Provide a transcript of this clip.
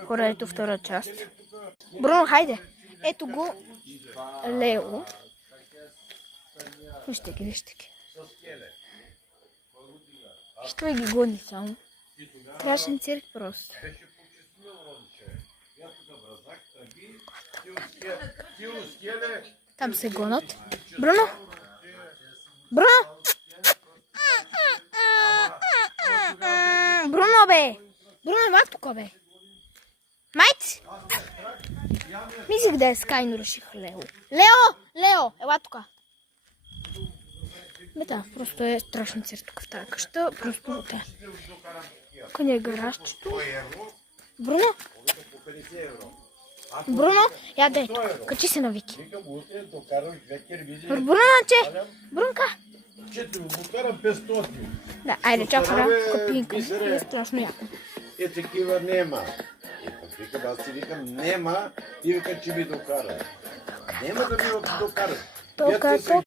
Хора, ето втора част. Бруно, хайде! Ето го Лео. Вижте ги, вижте ги. Що ги гони само? Страшен цирк просто. Там се гонят. Бруно! Бруно! Бруно, бе! Бруно, ема тук, бе! Майц! Мислих да е Скай, но реших Лео. Лео! Лео! Ела тук! Бе да, просто е страшен цирк тук в тази къща. Просто те. Къде е гаражчето? Бруно? Бруно, я дай тук. Качи се на Вики. Бруно, че? Брунка? Да, айде, чакай копинка. Е страшно яко. Е, такива нема. Аз си викам, нема, и вика, че ми докара. Нема да ми докара.